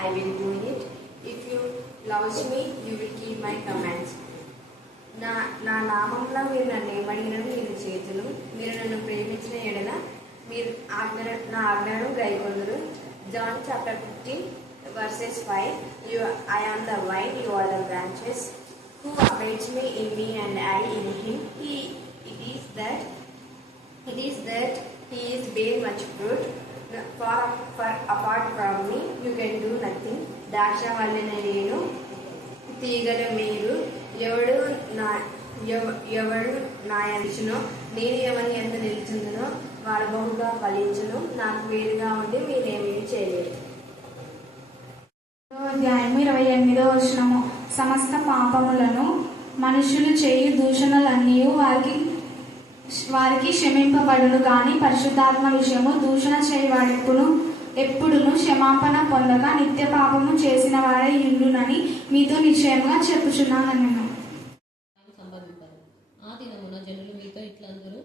I will do it. If you love me, you will keep my commands. నా నామంలో మీరు నన్ను ఏమడిగినను నేను చేతును. మీరు నన్ను ప్రేమించిన ఎడల మీరు నా ఆజ్ఞను గైకొందురు. John chapter 15 verses 5. I am the vine, you are the branches. Who abides me in me and I in him, it is that he is bear much fruit. For apart from me you can do nothing. ద్రాక్ష వల్లెన నేను, తీగల మీరు. ఎవడు నా నిలిచునో, నేను ఎవరిని ఎంత నిలిచిందునో వాడు బహుగా ఫలించును. నాకు వేరుగా ఉండి మీరేమీ చేయలేదు. అధ్యాయము 28వ వచనము. సమస్త పాపములను మనుషులు చేయు దూషణలన్నీ వారికి క్షమింపబడును, కానీ పరిశుద్ధాత్మ విషయము దూషణ ఎప్పుడును క్షమాపణ పొందక నిత్య పాపము చేసిన వారే ఇండునని మీతో నిశ్చయంగా చెప్పుచున్నాను. ఆ దినమున జనులు మీతో ఇట్లందరూ,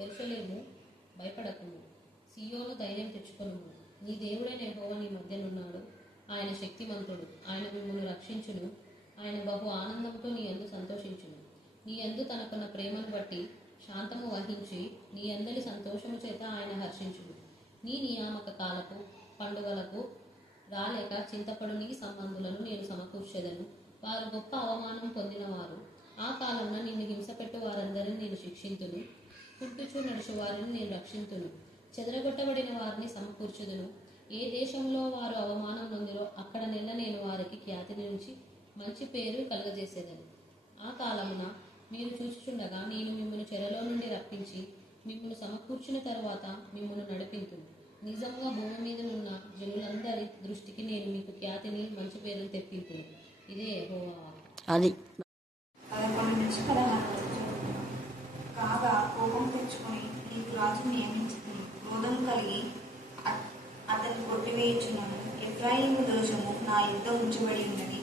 యెరూషలేము భయపడకుము, సీయోను ధైర్యం తెచ్చుకొనుము, నీ దేవుడైన యెహోవా నీ మధ్యనున్నాడు. ఆయన శక్తిమంతుడు, ఆయన మిమ్మును రక్షించును. ఆయన బహు ఆనందంతో నీ యందు సంతోషించును. నీ యందు తనకున్న ప్రేమను బట్టి శాంతము వహించి నీ అందరి సంతోషము చేత ఆయన హర్షించును. నీ నియామక కాలపు పండుగలకు రాలేక చింతపడు నీ సంబంధులను నేను సమకూర్చెదను. వారు గొప్ప అవమానం పొందినవారు. ఆ కాలంలో నిన్ను హింసపెట్టు వారందరినీ నేను శిక్షింతును. పుట్టుచూ నడుచు వారిని నేను రక్షింతును. చెదరగొట్టబడిన వారిని సమకూర్చుదును. ఏ దేశంలో వారు అవమానం నొందిరో అక్కడ నేను వారికి ఖ్యాతి నుంచి మంచి పేరు కలుగజేసేదను. ఆ కాలమున మీరు చూచుచుండగా నేను మిమ్మల్ని చెరలో నుండి రప్పించి మిమ్మల్ని సమకూర్చిన తరువాత మిమ్మల్ని నడిపింతును. నిజంగా భూమి మీద ఉన్న జనులందరి దృష్టికి నేను మీకు ఖ్యాతిని మంచి పేరును తెప్పింతును. ఇదే యెహోవా. అది 11 నుంచి 16. కాగా కోపం తెచ్చుకొని నీకు రాజు నియమించుకుని క్రోధం కలిగి అతన్ని కొట్టివేయుచున్నాను. ఎఫ్రాయిము దోషము నా యుద్ధ ఉంచబడి ఉన్నది,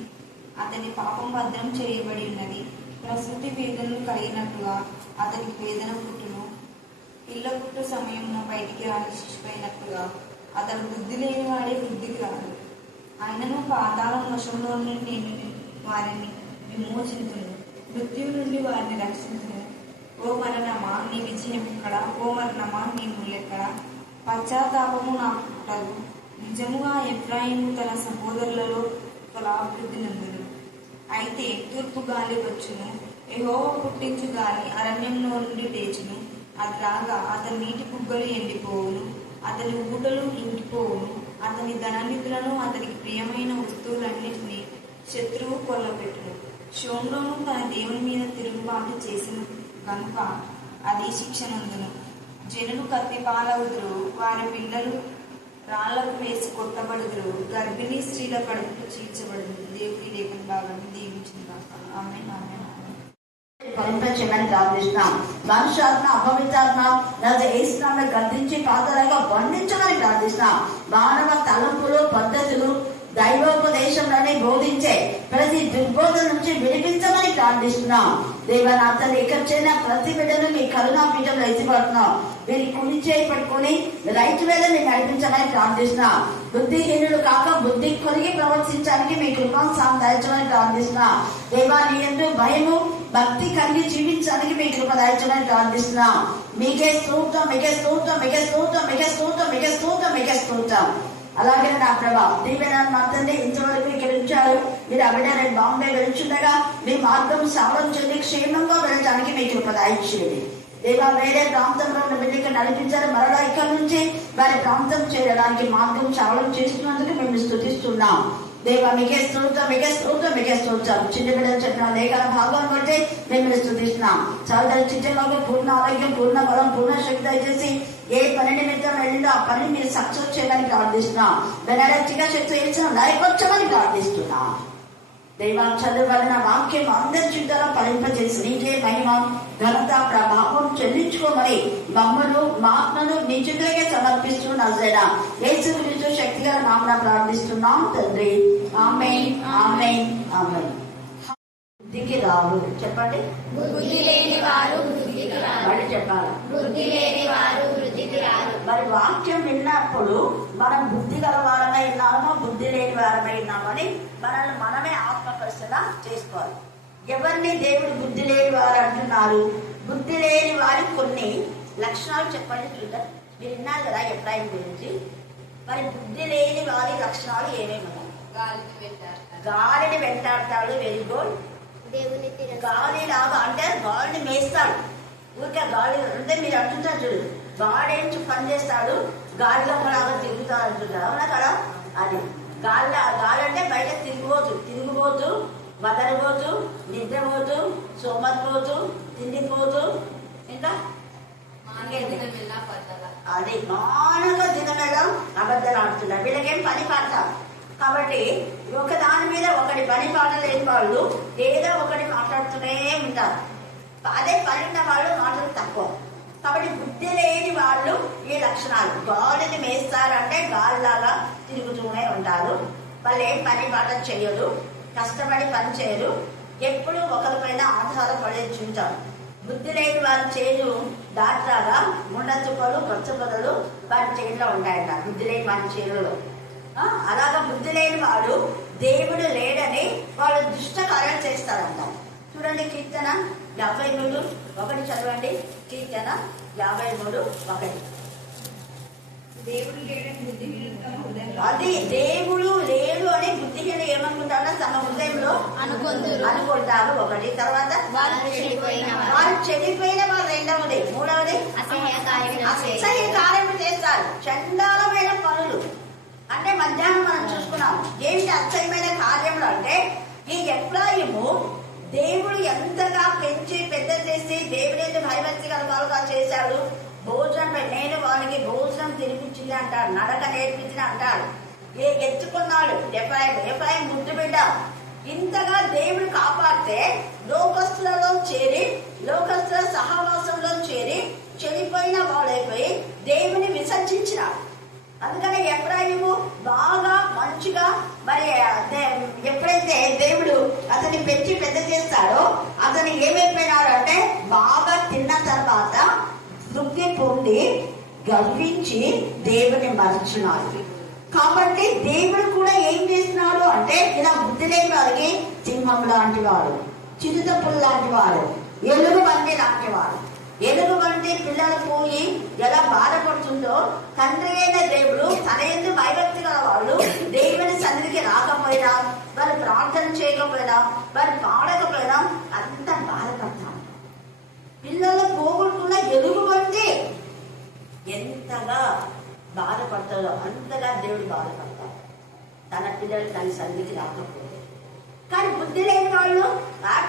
అతని పాపం భద్రం చేయబడి ఉన్నది. ప్రసూతి వేదనలు కలిగినట్లుగా అతనికి వేదన పుట్టును. పిల్ల పుట్టు సమయంలో బయటికి రాని శిశువైనట్లుగా అతడు బుద్ధి లేని వాడే బుద్ధికి రాడు. ఆయనను పాతాళం వశంలో నుండి నేను వారిని విమోచించును, మృత్యువు నుండి వారిని రక్షించును. ఓ మరణమా నీ విజయం ఎక్కడ? ఓ మరణమా నీ ముళ్ళెక్కడ? పశ్చాత్తాపము నాకు పుట్టదు. నిజముగా ఎఫ్రాయిము తన సహోదరులలో ఫలాభివృద్ధి నందును. అయితే తూర్పు గాలి వచ్చును, యెహోవా పుట్టించు గాలి అరణ్యంలో నుండి లేచును. అది రాగా అతని నీటి బుగ్గలు ఎండిపోవును, అతని ఊటలు ఇంకిపోవును. అతని ధననిధులను అతనికి ప్రియమైన వస్తువులన్నింటినీ శత్రువు కొల్లపెట్టును. షోమ్రోను తన దేవుని మీద తిరుగుబాటు చేసిన కనుక అది శిక్షనందును. జనులు కత్తి పాలవుదురు, వారి పిల్లలు రాళ్లకు వేసి కొట్టబడుదురు. గర్భిణీ స్త్రీల కడుపు చీల్చబడును. దేవుడి లేఖన భాగాన్ని దీవించిందాక. ఆమేన్, ఆమేన్. ఫలింపచేయమని ప్రార్థిస్తున్నాం. మనుషాత్మ అపవిత్రాత్మ ఏసునామములో గర్దించి పాతాళంగా బంధించమని ప్రార్థిస్తున్నాం. మానవ తలంపులు పద్ధతులు దైవోపదేశంలోనే బోధించే ప్రతి దుర్బోధ నుంచి విడిపించమని ప్రార్థిస్తున్నాం. దేవనాథను ఇక్కడ చేసిన ప్రతి బిడ్డను మీ కరుణా పీఠంలో ఎత్తిపడుతున్నాం. వీరి కుడి చేయి పట్టుకుని రైతు వేళని నడిపించమని ప్రార్థిస్తున్నాం. బుద్ధిహీనులు కాక బుద్ధి కొరిగి ప్రవర్తించడానికి మీ కృపను సాధించమని ప్రార్థిస్తున్నాం. దేవా నీ యందు భయము భక్తి కలిగి జీవించడానికి మీ కృప దాయించమని ప్రార్థిస్తున్నాం. మీకే స్తోత్రం, మీకే స్తోత్రం, మీకే స్తోత్రం, మీకే స్తోత్రం, మీకే స్తోత్రం, మీకే స్తోత్రం. అలాగే నా ప్రభా దీవెన మాత్రమే ఇంతవరకు ఇక్కడ ఉంచారు. మీరు అవిడ బాంబే వెళ్తుండగా మీ మార్గం సవరం చెంది క్షేమంగా వెళ్ళడానికి మీ కృప దాయించేది. దేవా వేరే ప్రాంతంలో ఉన్న బిడ్డకి నడిపించారు. మరలా ఇక్కడ నుంచి వారి ప్రాంతం చేరడానికి మార్గం సవరం చేస్తున్నందుకు మేము స్తుతిస్తున్నాం. దేవా మీకే స్తోత్రం, మీకే స్తోత్రం, మీకే స్తోత్రం. చిన్న బిడ్డలు చెప్పిన లేఖన భాగం బట్టి మేము స్తుతిస్తున్నాం. సోదరు చిట్టలో పూర్ణ ఆరోగ్యం, పూర్ణ బలం, పూర్ణ శక్తి దయచేసి ఏ పని నిమిత్తం వెళ్ళిందో ఆ పని మీరు సక్సెస్ చేయమని ప్రార్థిస్తున్నాం. బెనరచ్చిగా శక్తి ఇచ్చిన లయపరచమని ప్రార్థిస్తున్నాం. దేవా చదువుబడిన వాక్యం అందరి జీవితంలో ఫలింపజేసి నీకే మహిమ ఘనత ప్రభావం చెల్లించుకోమని మమ్మను మా ఆత్మను నీ చేతులకే సమర్పిస్తూ నజరేయుడా యేసుక్రీస్తు శక్తిగల నామమున ప్రార్థిస్తున్నాం తండ్రి. ఆమేన్, ఆమేన్, ఆమేన్. బుద్ధికి రారు చెప్పండి. బుద్ధి లేని వారు వృద్ధికి రారు. మరి చెప్పాలి. బుద్ధి లేని వారు వృద్ధికి రారు. మరి వాక్యం విన్నప్పుడు మనం బుద్ధి గల వారమై ఉన్నామో బుద్ధి లేని వారమై ఉన్నామని మనల్ని మనమే ఆత్మ పరిశీలన చేసుకోవాలి. ఎవరిని దేవుడు బుద్ధి లేని వారు అంటున్నారు? బుద్ధి లేని వారి కొన్ని లక్షణాలు చెప్పండి చూద్దాం. మీరు విన్నారు కదా ఎఫ్రాయిం గురించి. మరి బుద్ధి లేని వారి లక్షణాలు ఏమేమి ఉన్నాయి? గాలిని వెంటాడతాడు. Very good. గాలి లాగా అంటే గాలిని మేస్తాడు. ఊరికే గాలి అంటే మీరు అంటుంటారు చూడు, గాలి ఏం పని చేస్తాడు, గాలిలో లాగా తిరుగుతాడు అంటుంటారు. అవునా కదా? అది గాలి అంటే బయట తిరిగిపోతూ వదలబోతూ, నిద్రపోతూ, సోమరిపోతూ, తిండిపోతూ, ఇంకా అది మానవ దినమేగా అబద్ధాలు ఆడుతున్నారు. వీళ్ళకేం పని పాట కాబట్టి ఒక దాని మీద ఒకటి పని పాట లేని వాళ్ళు ఏదో ఒకటి మాట్లాడుతూనే ఉంటారు. అదే పని ఉన్న వాళ్ళు మాటలు తక్కువ. కాబట్టి బుద్ధి లేని వాళ్ళు ఈ లక్షణాలు. గాలిని మేస్తారంటే గాలిలాగా తిరుగుతూనే ఉంటారు. వాళ్ళు ఏం పని పాట చేయరు, కష్టపడి పని చేయరు, ఎప్పుడు ఒకరిపైన ఆధారపడేది చూంటారు. బుద్ధి లేని వారి చేను దాట్లాగా ముండచుక్కలు గొచ్చపొదలు వారి చేనులో ఉంటాయంట. బుద్ధి లేని వారి చేనులో అలాగా బుద్ధి లేని వాడు దేవుడు లేడని వాళ్ళు దుష్ట కార్యాలు చేస్తారంట. చూడండి కీర్తన 53:1 చదవండి. కీర్తన 53:1. దేవుడు లేడని బుద్ధిహీనులు తమ హృదయంలో అది దేవుడు లేడు అని బుద్ధిహీనులు ఏమనుకుంటారో తమ హృదయంలో అనుకుంటారు. ఒకటి. తర్వాత వారు చెడిపోయిన వారు. వారు చెడిపోయిన వారు. రెండవది. మూడవది అసహ్య కార్యములు అసహ్య కార్యములు చేస్తారు. చండాలమైన పనులు. అంటే మధ్యాహ్నం మనం చూసుకున్నాం ఏంటి అసహ్యమైన కార్యములు అంటే, ఈ ఎఫ్రాయిము దేవుడు ఎంతగా పెంచి పెద్ద చేసి దేవుని భయభక్తి గల వారుగా చేశాడు. భోజనం నేను వానికి భోజనం తినిపించింది అంటాడు, నడక నేర్పించింది అంటాడు. ఎత్తుకున్నాడు ఎఫ్రాయిం ముద్దు బిడ్డ. ఇంతగా దేవుడు కాపాడితే లోకస్తులలో చేరి, లోకస్తుల సహవాసంలో చేరి చెడిపోయిన వాడైపోయి దేవుని విసర్జించినాడు. అందుకని ఎఫ్రాయిము బాగా మంచిగా మరి ఎప్పుడైతే దేవుడు అతన్ని పెంచి పెద్ద చేస్తాడో అతను ఏమైపోయినాడు అంటే, బాగా తిన్న తర్వాత తృప్తి పొంది గర్వించి దేవుని మరచున్నాడు. కాబట్టి దేవుడు కూడా ఏం చేస్తున్నాడు అంటే, ఇలా బుద్ధి లేని వారికి సింహం లాంటి వాడు, చిరుతపుల్ లాంటి వాడు, ఎలుగు బండి లాంటి వాడు. ఎలుగు బండి పిల్లలు పోయి ఎలా బాధపడుతుందో, తండ్రి అయిన దేవుడు తన యందు భయభక్తి గల వాళ్ళు దేవుని సన్నిధికి రాకపోయినా, వాళ్ళు ప్రార్థన చేయకపోయినా, వాళ్ళు పాడకపోయినా అంత బాధపడతారు. పిల్లలు పోగొట్టుకున్న ఎలుగు బండి ఎంతగా బాధపడతాడో అంతగా దేవుడు బాధపడతాడు తన పిల్లలు తన సన్నిధికి రాకపోతే. కానీ బుద్ధి లేని వాళ్ళు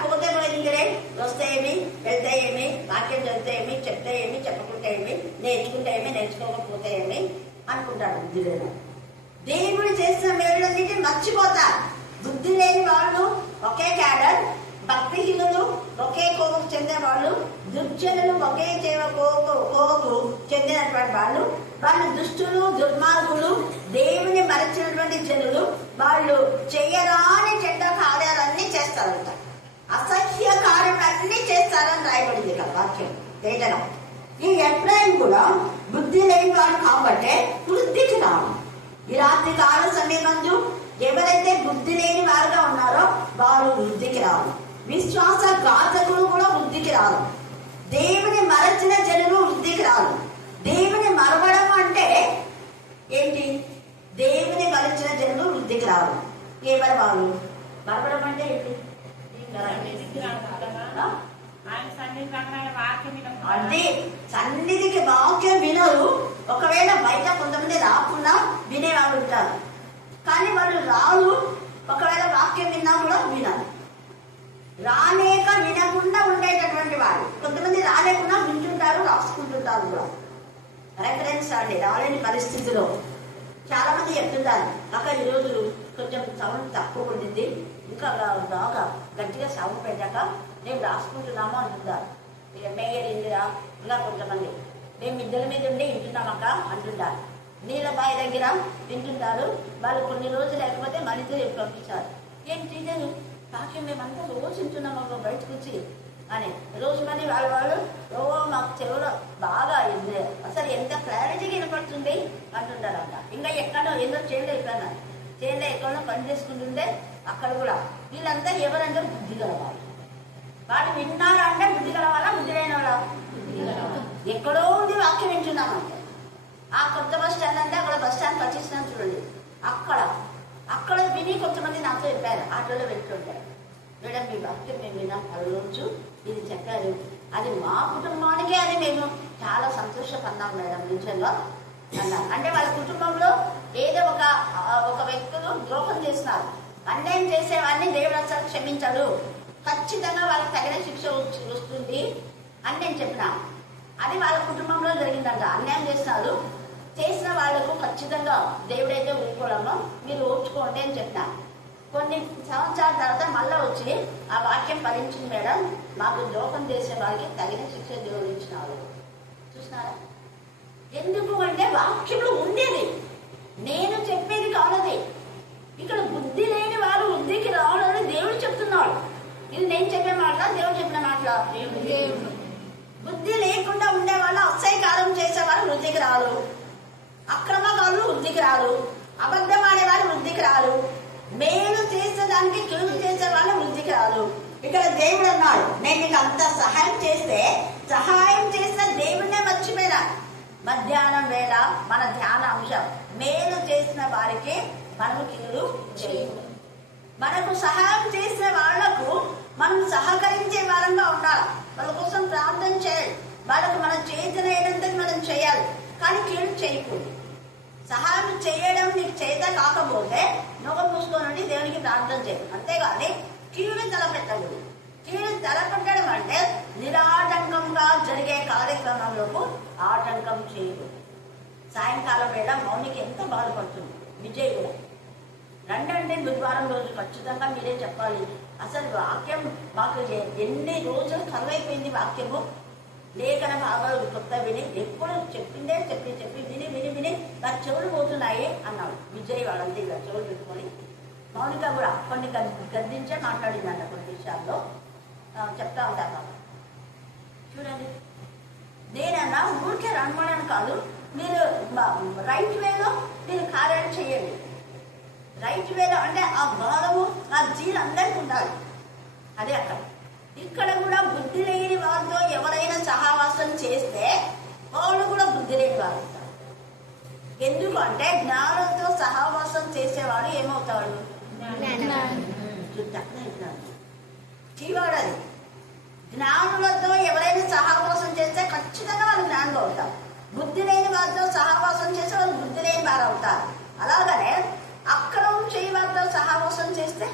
పోతే పోయిందిరే, వస్తే ఏమి, వెళ్తే ఏమి, వాక్యం చదివితే ఏమి, చెప్తే ఏమి, చెప్పకుంటే ఏమి, నేర్చుకుంటే ఏమి, నేర్చుకోకపోతే ఏమి అనుకుంటారు. బుద్ధి లేని దేవుడు చేసిన మేలులన్నింటినీ మర్చిపోతారు. బుద్ధి లేని వాళ్ళు ఒకే క్యాడర్, భక్తిహీనులు ఒకే కోవకు చెందిన వాళ్ళు, దుర్జనులు ఒకే కోవకు చెందినటువంటి వాళ్ళు, వాళ్ళు దుష్టులు, దుర్మార్గులు, దేవుని మరచినటువంటి జనులు. వాళ్ళు చెయ్యరాని చెడ్డ కార్యాలన్నీ చేస్తారంట. అసహ్య కార్యాలన్నీ చేస్తారని రాయబడింది కదా వాక్యం వేదన. ఈ ఎఫ్రాయిం కూడా బుద్ధి లేని వాడు కాబట్టి వృద్ధికి రావు. ఈ రాత్రి కాల సమయమందు ఎవరైతే బుద్ధి లేని వారుగా ఉన్నారో వారు వృద్ధికి రావు. విశ్వాస ఘాతకులు కూడా వృద్ధికి రారు. దేవుని మరచిన జనులు వృద్ధికి రారు. దేవుని మరవడం అంటే ఏంటి? దేవుని మరచిన జనులు వృద్ధికి రారు. ఏమని వాళ్ళు మరవడం అంటే ఏంటి? అంటే సన్నిధికి వాక్యం వినరు. ఒకవేళ బయట కొంతమంది రాకుండా వినేవాళ్ళు ఉంటారు, కానీ వాళ్ళు రారు. ఒకవేళ వాక్యం విన్నా కూడా వినరు. రాలేక వినకుండా ఉండేటటువంటి వాడు. కొంతమంది రాలేకుండా వింటుంటారు, రాసుకుంటుంటారు కూడా. రెఫరెన్స్ అండి. రాలేని పరిస్థితిలో చాలా మంది చెప్తుంటారు, అక్క ఈరోజు కొంచెం సౌండ్ తక్కువ ఉండింది, ఇంకా బాగా గట్టిగా సౌండ్ పెట్టాక నేను రాసుకుంటున్నాము అంటుంటారు. మేయర్ ఇందిరా ఇంకా కొంతమంది మేము మిద్దెల మీద ఉండి వింటున్నామక్క అంటుంటారు. నీళ్ళ బావి దగ్గర వింటుంటారు. వాళ్ళు కొన్ని రోజులు లేకపోతే మనిద్దరు పంపించారు. ఏం టీచరు వాక్యం మేమంతా రోజు వింటున్నాము బయటకు వచ్చి అని రోజు మంది వాళ్ళు మాకు చెవులో బాగా అసలు ఎంత క్లారిటీగా వినపడుతుంది అంటుంటారంట. ఇంకా ఎక్కడో ఏదో చేయలేదు ఎక్కడన్నా చేనులో ఎక్కడో పని చేసుకుంటుంటే అక్కడ కూడా వీళ్ళంతా ఎవరంటే బుద్ధి గలవాళ్ళు. వాళ్ళు విన్నారంటే బుద్ధి గలవాళ్ళ, బుద్ధి లేని వాళ్ళ? ఎక్కడో ఉండి వాక్యం వింటున్నామంటే ఆ కొత్త బస్ స్టాండ్ అంటే అక్కడ బస్ స్టాండ్ పట్టించినా చూడండి, అక్కడ విని కొంతమంది నాతో చెప్పారు, ఆటోలో వెళ్తుంటారు, మేడం మీ వాక్యం మేము విన్నాం ఆ రోజు ఇది చెప్పారు, అది మా కుటుంబానికే అని మేము చాలా సంతోషపడ్డాం మేడం నిజంగా అన్నారు. అంటే వాళ్ళ కుటుంబంలో ఏదో ఒక వ్యక్తులు ద్రోహం చేస్తున్నారు, అన్యాయం చేసేవాడిని దేవుడు అసలు క్షమించడు, ఖచ్చితంగా వాళ్ళకి తగిన శిక్ష వస్తుంది అని నేను చెప్పిన. అది వాళ్ళ కుటుంబంలో జరిగిందంట. అన్యాయం చేస్తున్నారు, చేసిన వాళ్లకు ఖచ్చితంగా దేవుడైతే ఊరుకోవడమో మీరు ఓర్చుకోండి అని చెప్పిన. కొన్ని సంవత్సరాల తర్వాత మళ్ళీ వచ్చి ఆ వాక్యం ఫలించింది మేడం, మాకు ద్రోహం చేసే వారికి తగిన శిక్ష దేవుడు ఇచ్చినారు. చూసినారా? ఎందుకు అంటే వాక్యంలో ఉండేది, నేను చెప్పేది కానది. ఇక్కడ బుద్ధి లేని వారు బుద్ధికి రావాలని దేవుడు చెప్తున్నాడు. ఇది నేను చెప్పే మాట, దేవుడు చెప్పిన మాటల. బుద్ధి లేకుండా ఉండేవాళ్ళు అసహ్యకారం చేసేవాళ్ళు వృద్ధికి రారు, అక్రమకారులు వృద్ధికి రారు, అబద్ధం ఆడేవాళ్ళు వృద్ధికి రారు, మేలు చేసేదానికి కీడు చేసే వాళ్ళు వృద్ధికి రారు. ఇక్కడ దేవుడు అన్నాడు, నేను నీకు అంత సహాయం చేసిన దేవుడినే మర్చిపోయినా. మధ్యాహ్నం వేళ మన ధ్యాన అంశం మేలు చేసిన వారికి మనము కీడు చేయకూడదు. మనకు సహాయం చేసిన వాళ్లకు మనం సహకరించే వారంగా ఉండాలి, వాళ్ళ కోసం ప్రార్థన చేయాలి, వాళ్ళకు మనం చేతనైనంత మనం చేయాలి, కానీ కీడు చేయకూడదు. సహాయం చేయడం నీకు చేత కాకపోతే నోరు మూసుకోనండి, దేవునికి ప్రార్థన చేయాలి, అంతేగాని కీడు తలపెట్టకూడదు. కీడు తలపెట్టడం అంటే నిరాటంకంగా జరిగే కార్యక్రమంలోకి ఆటంకం చేయకూడదు. సాయంకాలం వేళ మౌనికి ఎంత బాధపడుతుంది, విజయ్ కూడా రండి బుధవారం రోజు ఖచ్చితంగా మీరే చెప్పాలి. అసలు వాక్యం మాకు ఎన్ని రోజులు కరువైపోయింది, వాక్యము లేఖన భాగాలు కొత్త విని ఎప్పుడు చెప్పిందే చెప్పి విని నా చెవులు పోతున్నాయి అన్నాడు విజయ్. వాళ్ళంతా ఇలా చెవులు పెట్టుకొని మౌనిక కూడా కొన్ని గద్దించే మాట్లాడిందంట కొన్ని విషయాల్లో చెప్తా ఉంటాను. చూడండి, నేనన్నా ఊరికే రన్మని కాదు, మీరు రైట్ వేలో మీరు కార్యాలు చేయండి. రైట్ వేలో అంటే ఆ భారము ఆ జీలు అందరికీ ఉండాలి. అదే అక్కడ ఇక్కడ కూడా బుద్ధి లేని వారితో ఎవరైనా సహవాసం చేస్తే వాళ్ళు కూడా బుద్ధి లేని వారు ఉంటారు. ఎందుకంటే జ్ఞానంతో సహవాసం చేసేవాడు ఏమవుతాడు? చీవాడది. జ్ఞానులతో ఎవరైనా సహవాసం చేస్తే ఖచ్చితంగా వాళ్ళు జ్ఞానంగా అవుతారు. బుద్ధి లేని వారితో సహవాసం చేస్తే వాళ్ళు బుద్ధి లేని వారు అవుతారు. అలాగనే అక్రమం చేయి వారితో సహవాసం చేస్తే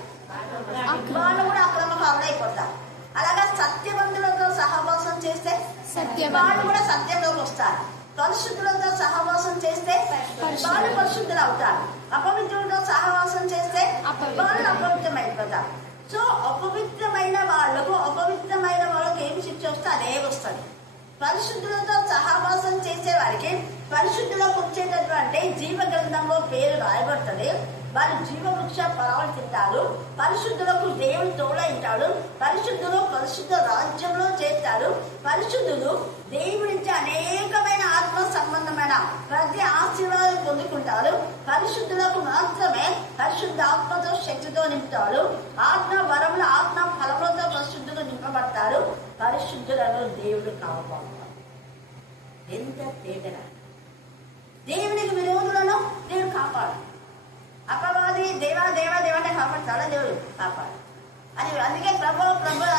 వాళ్ళు కూడా అక్రమకారులు అయిపోతారు. అలాగా సత్యవంతులతో సహవాసం చేస్తే వాళ్ళు కూడా సత్యంలోకి వస్తారు. పరిశుద్ధులతో సహవాసం చేస్తే వాళ్ళు పరిశుద్ధులు అవుతారు. అపవిత్రులతో సహవాసం చేస్తే వాళ్ళు అపవిత్రమైపోతారు. సో అపవిత్రమైన వాళ్ళకు ఏం శిక్ష వస్తే అదే వస్తుంది. పరిశుద్ధులతో సహవాసం చేసే వారికి పరిశుద్ధులకు వచ్చేటటువంటి జీవ గ్రంథంలో పేరు రాయబడుతుంది. వారు జీవవృక్ష ఫలాలు తింటారు. పరిశుద్ధులకు దేవుడు తోడైంటాడు. పరిశుద్ధులు పరిశుద్ధ రాజ్యంలో చేస్తారు. పరిశుద్ధులు దేవుడిచ్చే అనేకమైన ఆత్మ సంబంధమైన ప్రతి ఆశీర్వాదం పొందుకుంటారు. పరిశుద్ధులకు మాత్రమే పరిశుద్ధ ఆత్మతో శక్తితో నింపుతాడు. ఆత్మ వరములు ఆత్మ ఫలములతో పరిశుద్ధులు నింపబడతారు. పరిశుద్ధులను దేవుడు కాపాడుతాడు. ఎంత తేటగా దేవునికి విరోధులను దేవుడు కాపాడు. అపవాది దేవా అంటే కాపాడుతాడా? దేవుడు కాపాడు అని. అందుకే ప్రభు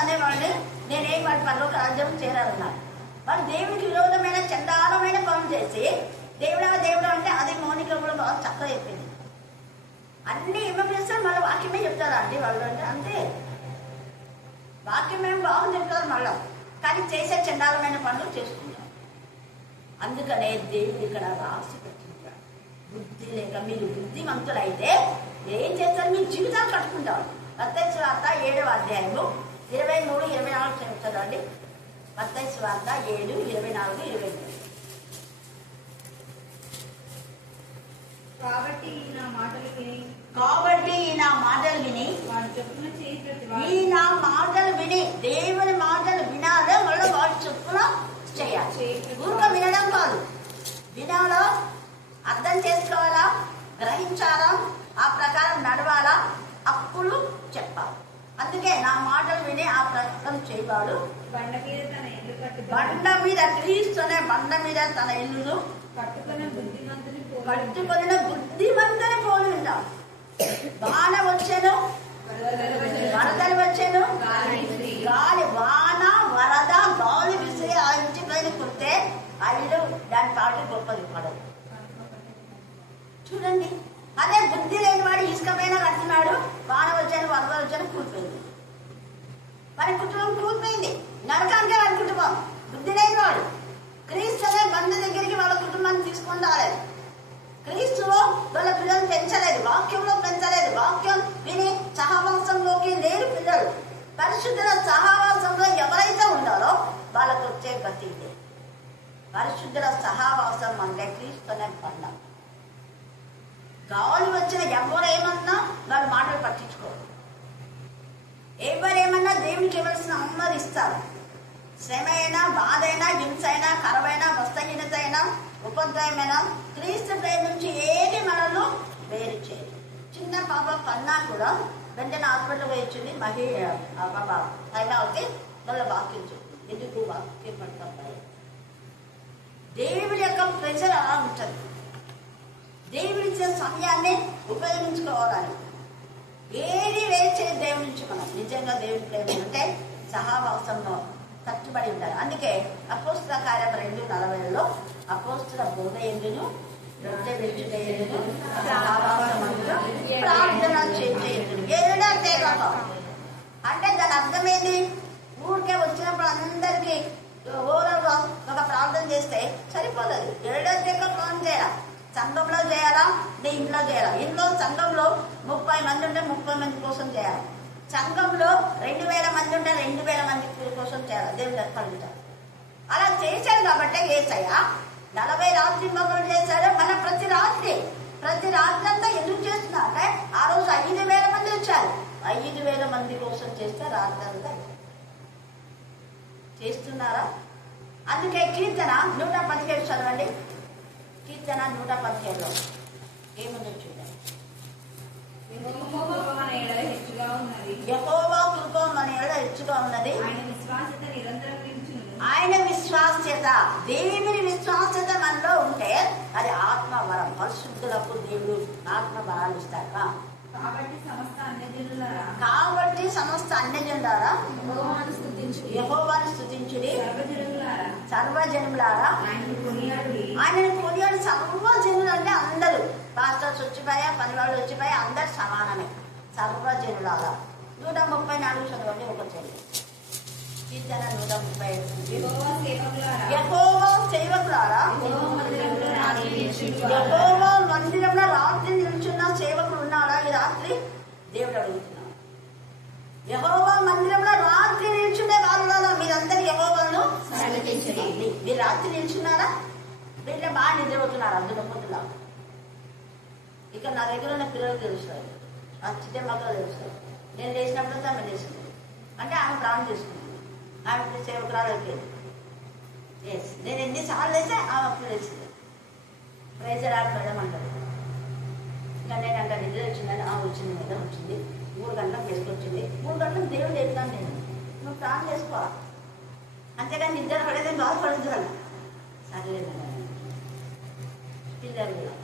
అనేవాడిని నేనేం వాడి పరలోక రాజ్యం చేరాలన్నాడు. వాడు దేవునికి విరోధమైన చండాలమైన పనులు చేసి దేవుడా అంటే అది మౌనిక కూడా బాగా చక్కగా చెప్పింది. అన్ని ఏమేమి చేస్తారు మళ్ళీ వాక్యమే చెప్తారా అండి వాళ్ళు? అంటే అంతే, వాక్యం ఏం బాగుంది చెప్తారు మళ్ళా, కానీ చేసే చండాలమైన పనులు చేసుకుంటారు. అందుకనే దేవుడు ఇక్కడ రాసి పెట్టింటాడు. బుద్ధి లేక మీరు బుద్ధిమంతులైతే ఏం చేస్తారు? మీ జీవితాలు కట్టుకుంటారు. మత్తయి సువార్త 7వ అధ్యాయము 23-24 చదవండి. మత్తయి సువార్త 7:24-25. కాబట్టి నా మాటలు విని వాడు చెప్పున దేవుని మాటలు వినాలి. మళ్ళీ వాడు చెప్పున చేయాలి. ఊరిక వినడం కాదు, వినాలా, అర్థం చేసుకోవాలా, గ్రహించాలా, ఆ ప్రకారం నడవాలా, అప్పులు చెప్పాలి. అందుకే నా మాటలు విని ఆ ప్రకారం చేయవాడు బండ మీద తన ఇల్లు బండ మీద, క్రీస్తు అనే బండ మీద తన ఇల్లును కట్టుకున్న బుద్ధిమంతుని కట్టుకొనిన బుద్ధిమంతుని పోలి ఉంటాం. వాన వచ్చాను, వరదలు వచ్చాను, గాలి వాన వరద గాలి విసిరి ఆ ఇంటి పైన కుడితే ఆ ఇల్లు దాని పాటి గొప్పది పడదు. చూడండి, అదే బుద్ధి లేని వాడు ఇసుక పైన కడుతున్నాడు, వాన వచ్చాను వరద వచ్చాను కూలిపోయింది, వారి కుటుంబం కూలిపోయింది, నరకానికే వాడి కుటుంబం. బుద్ధి లేని వాడు క్రీస్తు అనే బంధు దగ్గరికి వాళ్ళ కుటుంబాన్ని తీసుకొని రాలేదు. క్రీస్తులో వాళ్ళ పిల్లలు పెంచలేదు, వాక్యంలో పెంచలేదు, వాక్యం విని సహవాసంలోకి లేరు పిల్లలు. పరిశుద్ధుల సహవాసంలో ఎవరైతే ఉన్నారో వాళ్ళకు వచ్చే గతి ఇదే. పరిశుద్ధుల సహవాసం అంటే క్రీస్తు అనే బండ. గాలి వచ్చిన ఎవరేమన్నా వాళ్ళ మాటలు పట్టించుకోరు. ఎవరేమన్నా దేవునికి ఇవ్వాల్సిన అమ్మది ఇస్తారు. శ్రమ అయినా, బాధ అయినా, హింస అయినా, కరవైనా, వస్త్రహీనత అయినా, ఉపద్రవమైనా క్రీస్తు ప్రేమ నుంచి ఏది మనల్ని వేరు చేయదు. చిన్న పాప కన్నా కూడా వెంటనే హాస్పిటల్ వచ్చింది. పాప అయినాకి వాళ్ళ వాక్యం చెప్తుంది. ఎందుకు వాక్యం పడతాయి? దేవుడి యొక్క ప్రెజర్ అలా ఉంటుంది. దేవుడిచ్చే సమయాన్ని ఉపయోగించుకోవాలని ఏది వేచే దేవుడి నుంచి మనం నిజంగా దేవుడి ప్రేమ అంటే సహవాసంలో కట్టుబడి ఉంటారు. అందుకే అపోస్తుల కార్యం 2:40 అపోస్తుల బోధ ఎందును, రొట్టె వెచ్చుట ఎందును, సహవాసమందు ప్రార్థన చేయుదును. ఏదైనా తేగలం అంటే దాని అర్థం ఏంటి? ఊరికే వచ్చినప్పుడు అందరికీ ఓరల్గా ఒక ప్రార్థన చేస్తే సరిపోతుంది. ఏడో తేగలం చేయాలి. సంఘంలో చేయాలా, నీ ఇంట్లో చేయాలా. ఇంట్లో సంఘంలో 30 మంది ఉంటే 30 మంది కోసం చేయాలి. సంఘంలో 2000 మంది ఉంటే 2000 మంది కోసం చేయాలి. దేవుడు అర్పణించాలి. అలా చేశాడు కాబట్టి యేసయ్య 40 రాత్రి మగలు చేశాడు. మనం ప్రతి రాత్రి అంతా ఎందుకు చేస్తున్నా అంటే ఆ రోజు 5000 మంది వచ్చారు. 5000 మంది కోసం చేస్తే రాత్రి అంతా చేస్తున్నారా? అందుకే కీర్తన 117 చదవండి. కీర్తన 117లో ఏముందో చూడండి. యెహోవా మన ఎడల హెచ్చుగా ఉన్నది. యెహోవా కృప మన ఎడల హెచ్చుగా ఉన్నది. ఆయన విశ్వాసత నిరంతరం నిలుచును. ఆయన విశ్వాస్యత, దేవుని విశ్వాస్యత మనలో ఉంటే అది ఆత్మ వరం. పరిశుద్ధులకు దేవుడు ఆత్మ వరాలు ఇస్తారు. కాబట్టి సమస్త అన్యజనులారా యెహోవాను స్తుతించుడి, సర్వజనులారా ఆయనను కొనియాడు. సర్వజనులు అంటే అందరూ, పాస్టర్స్ వచ్చిపోయా, పనివాళ్ళు వచ్చిపోయా, అందరు సమానమే. సర్వజనులారా 134 చదవండి. ఒక చెల్లి కీర్తన 135. యెహోవా సేవకులారా, యెహోవా మందిరంలో రాత్రి నిల్చున్న సేవకులు ఉన్నారా? ఈ రాత్రి దేవుడు అడుగుతున్నాడు. యెహోవా మందిరంలో రాత్రి నిల్చునే వాళ్ళు మీరందరూ యెహోవాను మీరు రాత్రి నిల్చున్నారా? వీళ్ళే బాగా నిద్రపోతున్నారు అందులో పొద్దులా. ఇక నా దగ్గర ఉన్న పిల్లలు తెలుస్తారు, ఆ చిన్న మక్కలు తెలుస్తారు. నేను లేచినప్పుడు ఆమె లేచింది అంటే ఆమె ప్రాణం చేసుకుంది. ఆమె సేవకురాలు అయిపోయింది. ఎస్, నేను ఎన్నిసార్లు వేస్తే ఆమె అప్పుడు లేచింది. ప్రైజర్ ఆడ మేడం అంటారు. ఇంకా నేను అంట నిద్ర వచ్చిందని వచ్చింది మేడం వచ్చింది. 3 గంటలకు వేసుకొచ్చింది. 3 గంటలకు దేవుడు చెప్తాను నేను, నువ్వు ప్రాణం చేసుకోవాలి. అంతేగాని నిద్ర పడేదని బాధపడుతున్నాను. సర్లేదు పిల్లలు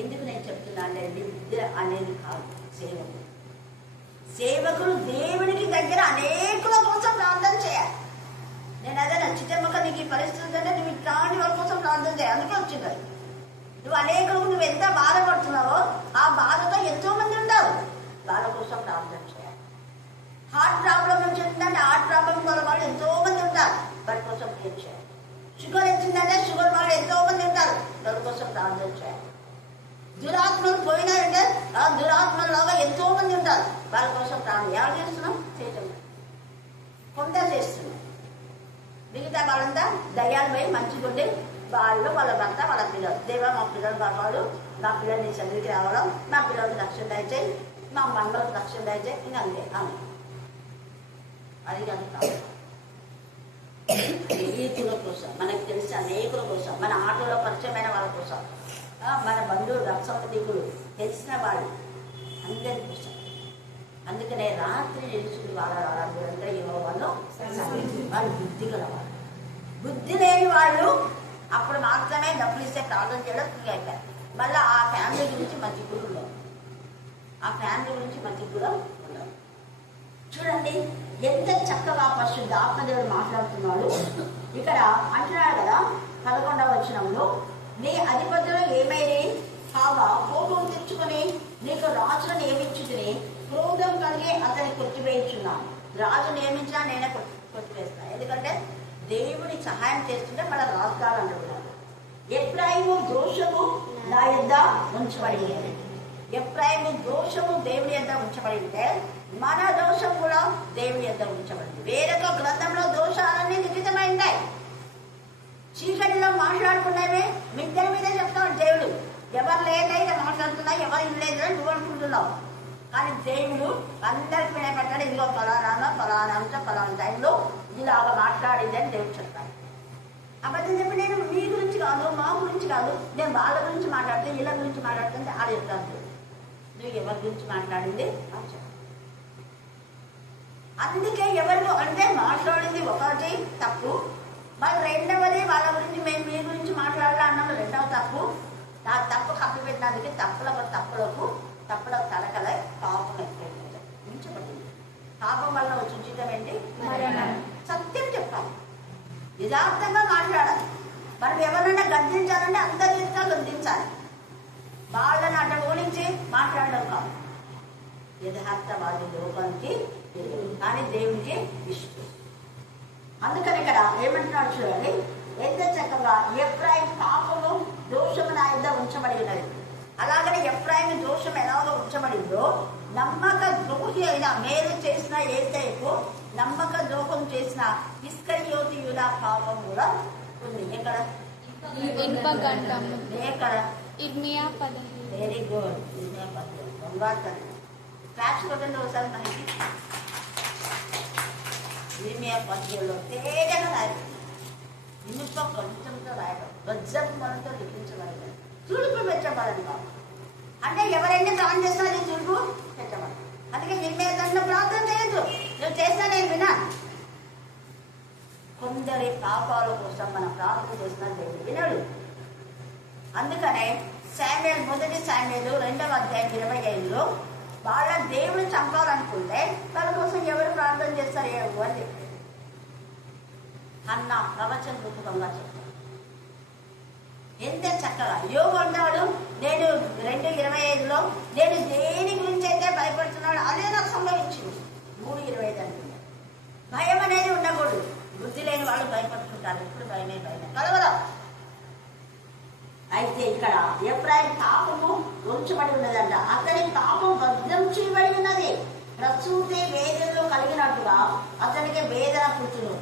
ఎందుకు నేను చెప్తున్నా అంటే నిద్ర అనేది కాదు. సేవకులు దేవునికి దగ్గర అనేకుల కోసం ప్రార్థన చేయాలి. నేను అదే నచ్చితేమక నీకు ఈ పరిస్థితి అంటే నువ్వు ఇట్లాంటి వాళ్ళ కోసం ప్రార్థన చేయాలి. అందుకే వచ్చింది. నువ్వు అనేకులకు నువ్వు ఎంత బాధపడుతున్నావో ఆ బాధతో ఎంతో మంది ఉన్నారు, వాళ్ళ కోసం ప్రార్థన చేయాలి. హార్ట్ ప్రాబ్లం వచ్చిందంటే హార్ట్ ప్రాబ్లం వల్ల వాళ్ళు ఎంతో మంది ఉంటారు, వాళ్ళ కోసం ప్రేర్ చేయాలి. షుగర్ వచ్చిందంటే షుగర్ వాళ్ళు ఎంతో మంది ఉంటారు, వాళ్ళ కోసం ప్రార్థన చేయాలి. దురాత్మలు పోయినారంటే ఆ దురాత్మలాగా ఎంతో మంది ఉంటారు, వాళ్ళ కోసం ప్రార్థన. ఎవరు చేస్తున్నాం? చేయటం కొందరు చేస్తున్నాం. మిగతా వాళ్ళంతా దయ్యాలు పోయి మంచిగుండి వాళ్ళు వాళ్ళ భర్త వాళ్ళ పిల్లలు దేవా మా పిల్లలు కాపాడు, మా పిల్లల్ని చదివికి రావడం, మా పిల్లలకి రక్షణ దయచేయి, మా మండలకు రక్షణ దయచేయి. ఇంకా అంతే ఆమె అది కాదు. అనేకుల కోసం, మనకు తెలిసిన అనేకుల కోసం, మన ఆటోలో పరిచయమైన వాళ్ళ కోసం, మన బంధువులు సంబంధికులు తెలిసిన వాళ్ళు అందరి కోసం. అందుకనే రాత్రి నిలుచుకుని వాళ్ళందరూ వాళ్ళు వాళ్ళు బుద్ధి గలవాళ్ళు. బుద్ధి లేని వాళ్ళు అప్పుడు మాత్రమే డబ్బులు ఇస్తే ప్రార్థన చేయడం ఫ్రీ అయిపోయారు. మళ్ళీ ఆ ఫ్యామిలీ గురించి మంచి కూడా ఉండవు. ఆ ఫ్యామిలీ గురించి మంచి కూడా ఉండవు. చూడండి ఎంత చక్కగా పరిశుద్ధ ఆత్మదేవుడు మాట్లాడుతున్నాడు. ఇక్కడ అంటున్నాడు కదా 11వ వచనంలో, నీ అధిపతులు ఏమైనా కాగా కోపం తెచ్చుకొని నీకు రాజును నియమించుకుని క్రోధం కలిగి అతన్ని కొట్టివేయించున్నాను. రాజు నియమించినా నేనే కొట్టివేస్తాను. ఎందుకంటే దేవుడి సహాయం చేస్తుంటే మన రాజుగారు అంటున్నారు. ఎఫ్రాయిము దోషము నా యొద్ద ఉంచబడి ఉంది. ఎఫ్రాయిము దోషము దేవుడి యొద్ద ఉంచబడి ఉంటే మన దోషం కూడా దేవుడి యొద్ద ఉంచబడింది. వేరొక గ్రంథంలో దోషాలన్నీ లిఖితమైంటాయి. చీకటిలో మాట్లాడుకున్నవే మిద్దరి మీదే చెప్తాడు దేవుడు. ఎవరు లేదైతే మాట్లాడుతున్నా, ఎవరు ఇల్లేదని నువ్వు అనుకుంటున్నావు. కానీ దేవుడు అందరికి మీద పెట్టాడు. ఇదిగో ఫలానా ఫలానా టైంలో ఇలాగా మాట్లాడిందని దేవుడు చెప్తాడు. అబద్ధం చెప్పి నేను మీ గురించి కాదు, మా గురించి కాదు, నేను వాళ్ళ గురించి మాట్లాడితే వీళ్ళ గురించి మాట్లాడుతుంటే ఆడ చెప్తాను. నువ్వు ఎవరి గురించి మాట్లాడింది అని చెప్పు. అందుకే ఎవరు అంటే మాట్లాడింది ఒకటి తప్పు, మరి రెండవది వాళ్ళ గురించి మేము మీ గురించి మాట్లాడాలి అన్నది రెండవ తప్పు. ఆ తప్పు కప్పిపెట్టినందుకే తప్పులకు తలకలై పాపం ఎక్కువ ఉంచబడింది. పాపం వల్ల వచ్చి ఉచితం ఏంటి? సత్యం చెప్పాలి, యథార్థంగా మాట్లాడాలి. మనం ఎవరైనా గర్జించాలంటే అంతర్గతంగా గర్జించాలి. వాళ్ళని అట్ట ఓడించి మాట్లాడడం కాదు. యథార్థవాది లోకానికి కానీ దేవునికి ఇష్టం. అందుకని ఇక్కడ ఏమంటున్నాడు చూడండి, ఎంత చక్కగా ఎఫ్రాయిం పాపము దోషము నా యొద్ద ఉంచబడి ఉన్నది. అలాగనే ఎఫ్రాయిం దోషం ఎలాగో ఉంచబడిందో నమ్మక ద్రోహి అయిన మేలు చేసిన యేసయ్యకు నమ్మక ద్రోహం చేసిన ఇస్కరియోతు యూదా పాపం కూడా ఉంది. ఎక్కడ? ఎక్కడ? Very good. క్లాస్ కొట్టండి ఒకసారి. మనకి ఇర్మియా 10లో తేజగా రాయడం, ఇనుప కొంచెంతో రాయడం, వజ్రం మనతో లిఖించబడలేదు, తుడుపు పెట్టబడదు కాదు. అంటే ఎవరైనా ప్రాణం చేస్తున్నా నీ తుడుపు పెట్టబడదు. అందుకే ఇర్మియా దాంట్లో ప్రార్థన చేయొద్దు, నువ్వు చేస్తా నేను వినాను. కొందరి పాపాల కోసం మనం ప్రార్థన చేస్తున్నా దేవుడు వినడు. అందుకనే శామ్యూయేలు, మొదటి శామ్యూయేలు 2వ అధ్యాయం 25లో వాళ్ళ దేవుడు చంపాలనుకుంటే వాళ్ళ కోసం ఎవరు ప్రార్థన చేస్తారు? అని చెప్పారు. అన్న ప్రవచన రూపకంగా చెప్తారు. ఎంత చక్కగా యోగు అన్నాడు, నేను 2:25లో నేను దేని గురించి అయితే భయపడుతున్నాడు అదే నాకు సంభవించింది. 3:25 అంటున్నాడు. భయం అనేది ఉండకూడదు. బుద్ధి లేని వాళ్ళు భయపడుతుంటారు. ఇప్పుడు భయమే కలవరా. అయితే ఇక్కడ ఎఫ్రాయిం పాపము ఉంచబడి ఉన్నదంట. అతని పాపం భద్రం చేయబడి ఉన్నది. ప్రసూతి వేదనలో కలిగినట్టుగా అతనికి వేదన పుట్టును.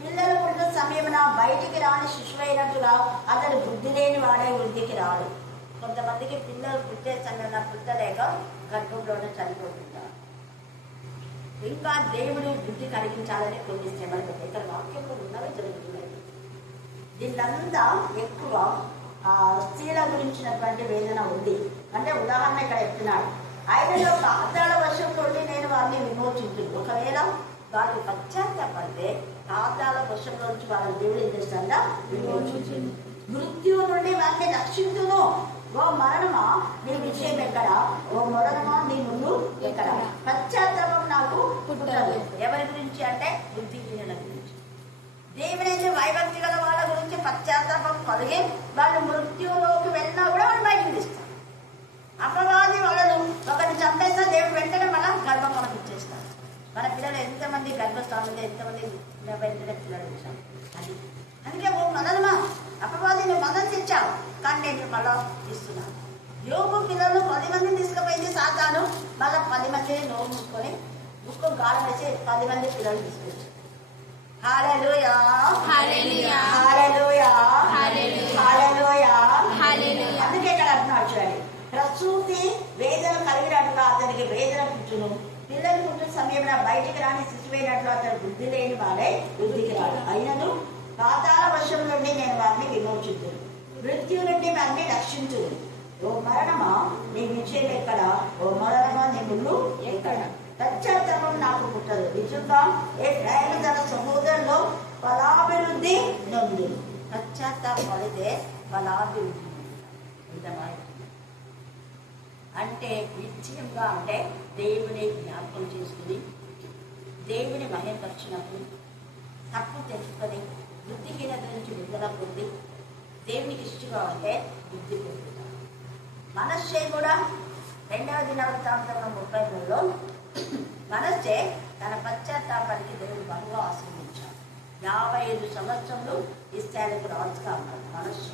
పిల్లలు పుట్టిన సమయమున బయటికి రాని శిశువైనట్టుగా అతడు బుద్ధి లేని వాడే వృద్ధికి రాడు. కొంతమందికి పిల్లలు పుట్టే సమయంలో పుట్టలేక గర్భంలోనే చనిపోతుంటారు. ఇంకా దేవుడు బుద్ధి కలిగించాలని కొన్ని శ్రమలు పెట్టాయి. ఇక్కడ వాక్యంలో ఉన్నవి జరుగుతున్నాయి. దీనిలంతా ఎక్కువ స్త్రీల గురించినటువంటి వేదన ఉంది. అంటే ఉదాహరణ ఇక్కడ చెప్తున్నాడు, ఆయనలో పాతాళ వర్షంతో నేను వారిని విమోచించును. ఒకవేళ వారికి పశ్చాత్తాపడితే పాతాళ వర్షంలో నుంచి వాళ్ళ దేవుడు ఏం చేస్తాడా? విమోచించును. మృత్యువు నుండి వారిని రక్షించును. ఓ మరణమా నీ విజయం ఎక్కడ? ఓ మరణమా నీ ముందు ఎక్కడ? పశ్చాత్తాపం నాకు పుట్టదు. ఎవరి గురించి అంటే బుద్ధిహీనుల గురించి. దేవుని వైభక్తి గల వాళ్ళ గురించి పశ్చాత్తాపం కలిగి వాళ్ళు మృత్యులోకి వెళ్ళినా కూడా వాళ్ళు బయటకు తీస్తారు. అపవాది వాళ్ళను ఒకరిని చంపేస్తా దేవుడు వెంటనే మళ్ళా గర్భఫలం ఇచ్చేస్తారు. మన పిల్లలు ఎంతమంది గర్భస్థానంలో ఎంతమంది వెంటనే పిల్లలు ఇచ్చారు. అది అందుకే ఓ మనమా అపవాది నువ్వు మనం తెచ్చావు కానీ నేను మళ్ళా ఇస్తున్నాను. యోగు పిల్లలు 10 మందిని తీసుకుపోయింది సాతాను. మళ్ళా 10 మందిని నోరు మూసుకొని ముక్కు గాలి వేసి 10 మంది పిల్లలు తీసుకొచ్చారు. హల్లెలూయా, హల్లెలూయా, హల్లెలూయా, హల్లెలూయా, హల్లెలూయా. అందుకే ఇక్కడ అంటున్నాడు చూడండి, ప్రసూతి వేదన కలిగినట్టుగా అతనికి వేదన పుట్టును. పిల్లలు పుట్టిన సమయంలో బయటికి రాని శిశువైనట్లు అతను బుద్ధి లేని వాడే బుద్ధికి రాడు. అయినను పాతాళ వర్షం నుండి నేను వారిని విమోచించును, మృత్యు నుండి వారిని రక్షించును. ఓ మరణమా నీ విజయం ఎక్కడ, ఓ మరణమా నీ ముళ్ళు ఎక్కడ. పశ్చాత్తాపం నాకు పుట్టదు, నిజంగా ఎఫ్రాయిము తన సహోదరులో ఫలాభివృద్ధి నొంది. పశ్చాత్తాపం పడితే ఫలాభివృద్ధి అంటే నిశ్చయంగా అంటే దేవుని జ్ఞాపకం చేసుకుని దేవుని మహిమపరిచినప్పుడు తప్పు తెచ్చుకొని బుద్ధిహీనత నుంచి విడుదల పొంది దేవునికి ఇష్టంగా ఉంటే బుద్ధి పొందుతాం. మనస్సే కూడా 2వ దినవృత్తాంతంలో 33లో మనస్సే తన పశ్చాత్తాపానికి దేవుడు బహుగా ఆశీర్వదించాడు. 55 సంవత్సరంలో ఇశ్రాయేలుకు రాజుగా ఉన్నాడు. మనస్సు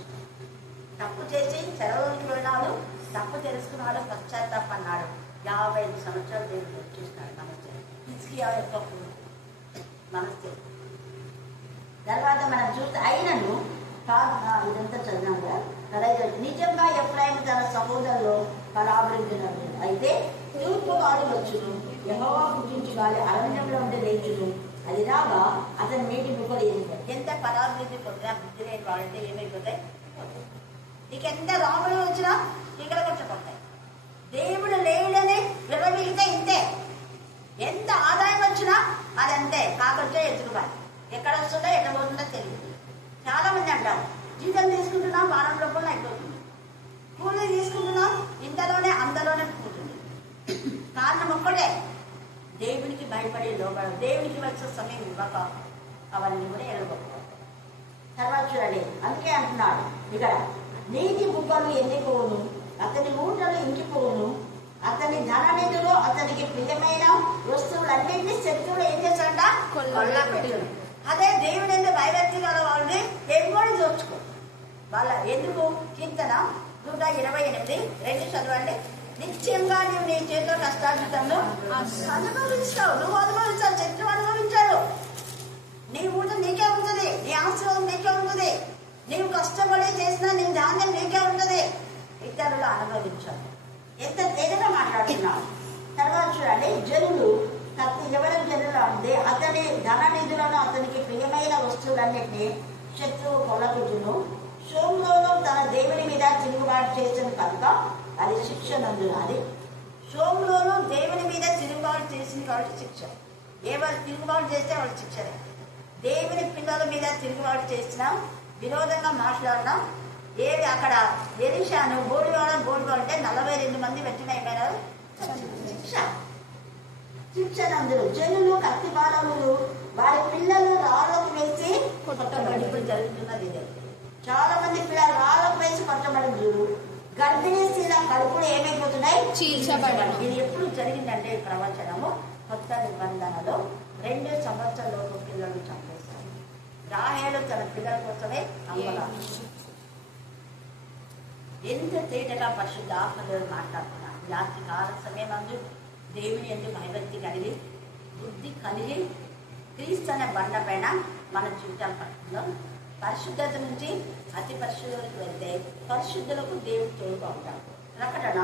తప్పు చేసి చెరలోకి వెళ్ళినాడు, తప్పు తెలుసుకున్నాడు, పశ్చాత్తాపన్నాడు. 55 సంవత్సరాలు దేవుడు వచ్చేసినాడు. మనస్సే హిజ్కియా యొక్క మనస్సే. తర్వాత మనం చూస్తే అయినను ఇదంతా చదివాం కదా. నిజంగా ఎఫ్రాయిము తన సహోదరులో ఫలాభివృద్ధి నడుతుంది. అయితే తూర్పు గాలి వచ్చును, యెహోవా పుట్టించు గాలి అరణ్యంలో ఉండి లేచును, అది రాగా అతని నీటి బుగ్గలు ఏమిటాయి. ఎంత ఫలాభివృద్ధి పొందినా బుద్ధి లేని వాడంటే ఏమైపోతాయి? నీకు ఎంత రాములు వచ్చినా ఈగలు కొట్టకపోతాయి. దేవుడు లేడని విరవీగితే ఇంతే. ఎంత ఆదాయం వచ్చినా అదంతే, కాకొచ్చే ఎత్తుకుగా ఎక్కడ వస్తుందో ఎక్కడ పోతుందో తెలియదు. చాలా మంది అంటారు జీతం తీసుకుంటున్నాం వారం రూపాయలు అయిపోతుంది, కూలీ తీసుకుంటున్నాం ఇంతలోనే అంతలోనే పోతుంది. కారణం ఒక్కటే, దేవునికి భయపడి లోపల దేవునికి వచ్చే సమయం ఇవ్వక అవన్నీ కూడా ఎడగొట్టుకోవాలి. తర్వాత చూడండి, అందుకే అంటున్నాడు ఇక్కడ, నీటి బుగ్గలు ఎండిపోవును, అతని మూటలు ఇంకిపోవును, అతని ధననిధులు అతనికి ప్రియమైన వస్తువులన్నింటినీ శత్రువులు ఏం చేశారంట? కొల్లగొట్టారు. అదే దేవుని ఎందుకు భయభక్తి గల వాళ్ళని ఎవ్వరు దోచుకో వాళ్ళ ఎందుకు. కీర్తన 128:2 చదవండి. నిశ్చయంగా నువ్వు నీ చేతిలో కష్టార్జితంలో అనుభవిస్తావు, నువ్వు అనుభవిస్తావు, శత్రువు అనుభవించాడు. నీ ఊట నీకే ఉంటుంది, నీ ఆశీర్వాదం నీకే ఉంటుంది, నీవు కష్టపడి చేసిన నీ ధాన్యం నీకే ఉంటుంది. ఇతరులు అనుభవించాలి. ఎంత తేలిగా మాట్లాడుతున్నావు. తర్వాత చూడండి, జనులు ఎవరి జనులు అంటే అతని ధన నిధులను అతనికి ప్రియమైన వస్తువులన్నింటినీ శత్రువు కొల్లగొట్టును. సోమ్రోను తన దేవుని మీద తిరుగుబాటు చేసిన కనుక అది శిక్ష నందున. అది సోమ్రోను దేవుని మీద తిరుగుబాటు చేసిన కాబట్టి శిక్ష. ఎవరు తిరుగుబాటు చేస్తే వాళ్ళు శిక్షనే. దేవుని పిల్లల మీద తిరుగుబాటు చేసినా, విరోధంగా మాట్లాడినా, ఏది అక్కడ ఎలీషాను బోడివాడ అంటే 42 మంది వెంటనే శిక్ష. శిక్షనందులు జనులు కత్తిబాలములు వారి పిల్లలు రాళ్ళకు వేసి కొట్టబడి. ఇప్పుడు జరుగుతున్నది ఇదే. చాలా మంది పిల్లలు రాళ్ళకు వేసి కొట్టబడి. గర్భిణీ స్త్రీల కడుపులు ఏమైపోతున్నాయి? చీల్చబడి. ఇది ఎప్పుడు జరిగిందంటే ఈ ప్రవచనము కొత్త నిబంధనలో 2 సంవత్సరాల పిల్లలు చంపేశారు. రాహేలు తన పిల్లల కోసమే అమ్మలాడు. ఎంత తేటగా పరిశుద్ధ ఆత్మలో మాట్లాడుతున్నారు. రాత్రి కాల సమయం అందు దేవుని ఎందుకు భయభక్తి కలిగి బుద్ధి కలిగి క్రీస్తు అనే బండ పైన మన జీవితం పడుతుందో పరిశుద్ధత నుంచి అతి పరిశుద్ధులకు వెళ్తే పరిశుద్ధులకు దేవుడు తోడుగా ఉంటాడు. ప్రకటన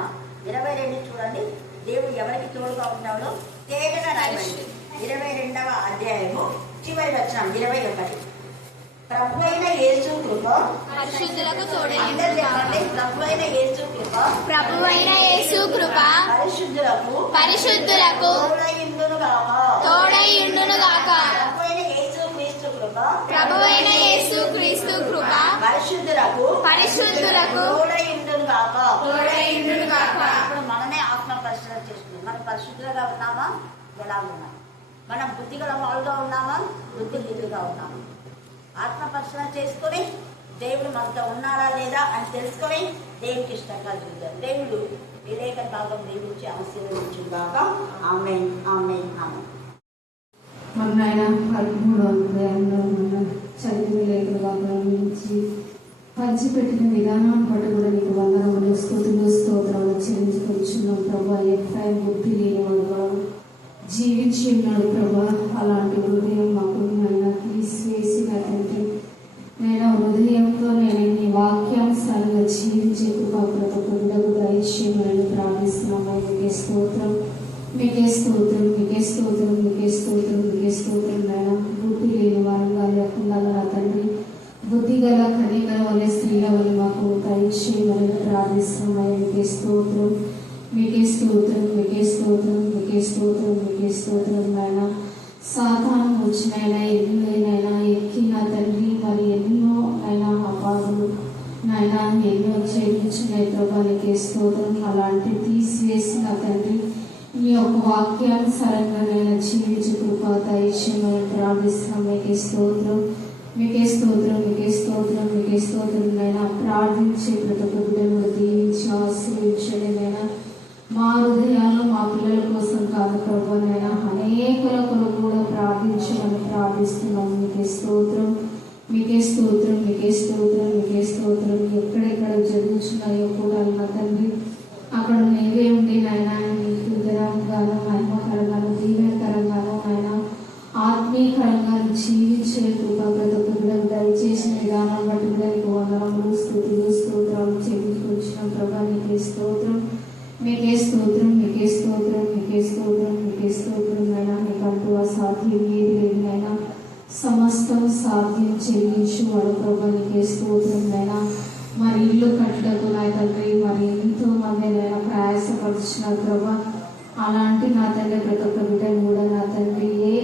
22 చూడండి, దేవుడు ఎవరికి తోడుగా ఉంటాడో తేటగా రాయబడింది. 22వ అధ్యాయము చివరి వచనం 21. ప్రభు అయిన యేసు కృప పరిశుద్ధులకు తోడై అందరూ చెప్పండి. ప్రభు అయిన యేసు కృప, ప్రభువైన యేసు కృప పరిశుద్ధులకు తోడై ఉండును గాక. తోడై ఉండును గాక. ప్రభు అయిన యేసు క్రీస్తు కృప, ప్రభువైన యేసు క్రీస్తు కృప పరిశుద్ధులకు తోడై ఉండును గాక. తోడై ఉండును గాక. ఇప్పుడు మనమే ఆత్మ పరిశీలన చేసుకుంటాం. మనం పరిశుద్ధులుగా ఉన్నామా? ఎలా ఉన్నాం? మనం బుద్ధిగల వాళ్ళుగా ఉన్నామా? బుద్ధిహీనులుగా ఉన్నామా? ఆత్మ పరిశీలన చేసుకొని దేవుడు మనతో ఉన్నాడా లేదా అని తెలుసుకొని దేవుడికి ఇష్టంగా చూద్దాం. దేవుడు వివేక భాగం దేవుడికి ఆశీర్వదించుగాక. ఆమేన్, ఆమేన్, ఆమేన్. మన నాయన 13వ అధ్యాయంలో మన చదివిన లేఖల భాగం నుంచి పంచిపెట్టిన విధానాన్ని బట్టి కూడా నీకు వందనములు స్తుతులు స్తోత్రాలు చెల్లించుకొచ్చున్నాం ప్రభా. ఎఫ్రాయిము బుద్ధి లేనివాడుగా జీవించి ఉన్నాడు ప్రభా. అలాంటి హృదయం మాకు నాయన తీసివేసినటువంటి నేను హృదయంతో నేను నీ వాక్యానుసారంగా జీవించే కృపా ప్రతి బిడ్డకు దయచేయమని ప్రార్థిస్తున్నాము. మీకే స్తోత్రం, మీకే స్తోత్రం, మీకే స్తోత్రం, మీకే స్తోత్రం, మీకే స్తోత్రం. నాయన బుద్ధి లేని వారంగా లేకుండా నా తండ్రి బుద్ధి గల కనికల వలె స్త్రీల వల్ల మాకు దయచేయమని ప్రార్థిస్తున్నాయి. మీకే స్తోత్రం, మీకే స్తోత్రం, మీకే స్తోత్రం, మీకే స్తోత్రం, మీకే స్తోత్రం. నాయన సాతాను వచ్చినైనా ఎన్నైనా ఎక్కిన తండ్రి మరి ఎన్నో అయినా అపాదులు నాయన ఎన్నో చేయించినాయి ప్రభా, నీకే స్తోత్రం. అలాంటి తీసివేసిన తండ్రి మీ యొక్క వాక్యానుసారంగా నేను జీవించు కృప దయచేయమని ప్రార్థిస్తున్నాం. మీకే స్తోత్రం, మీకే స్తోత్రం, మీకే స్తోత్రం, మీకే స్తోత్రం. నైనా ప్రార్థించే ప్రతి ఒక్క బిడ్డను దీవించి ఆశ్రయించండి. నైనా మా హృదయాల్లో మా పిల్లల కోసం కాదు ప్రభు, నైనా అనేకుల కొరకు కూడా ప్రార్థించమని ప్రార్థిస్తున్నాం. మీకే స్తోత్రం, మీకే స్తోత్రం, మీకే స్తోత్రం, మీకే స్తోత్రం. ఎక్కడెక్కడ జరుగుతున్నాయో కూడా నా తండ్రి అక్కడ నేవే ఉండి నాయన నీకు ఘనంగాను మహిమకరంగాను దీవెనకరంగాను నాయన ఆత్మీయకరంగా జీవించే కృప ప్రతి ఒక్క బిడ్డకు దయచేసిన విధానం బట్టి కూడా నీకు వందనములు స్తుతులు స్తోత్రాలు చెల్లించుకొచ్చిన ప్రభా, నీకే స్తోత్రం, మీకే స్తోత్రం, మీకే స్తోత్రం, మీకే స్తోత్రం, మీకే స్తోత్రం. అయినా మీకంటూ అసాధ్యం ఏది లేదు అయినా సమస్తం సాధ్యం చెల్లించు వాడు ప్రభా, నీకే స్తోత్రం. అయినా మరి ఇల్లు కట్టకు నా తండ్రి మరి ఎంతో మంది నేను ప్రయాసపరిచిన ప్రభా, అలాంటి నా తండ్రి ప్రతి ఒక్క బిడ్డను కూడా నా తండ్రి ఏ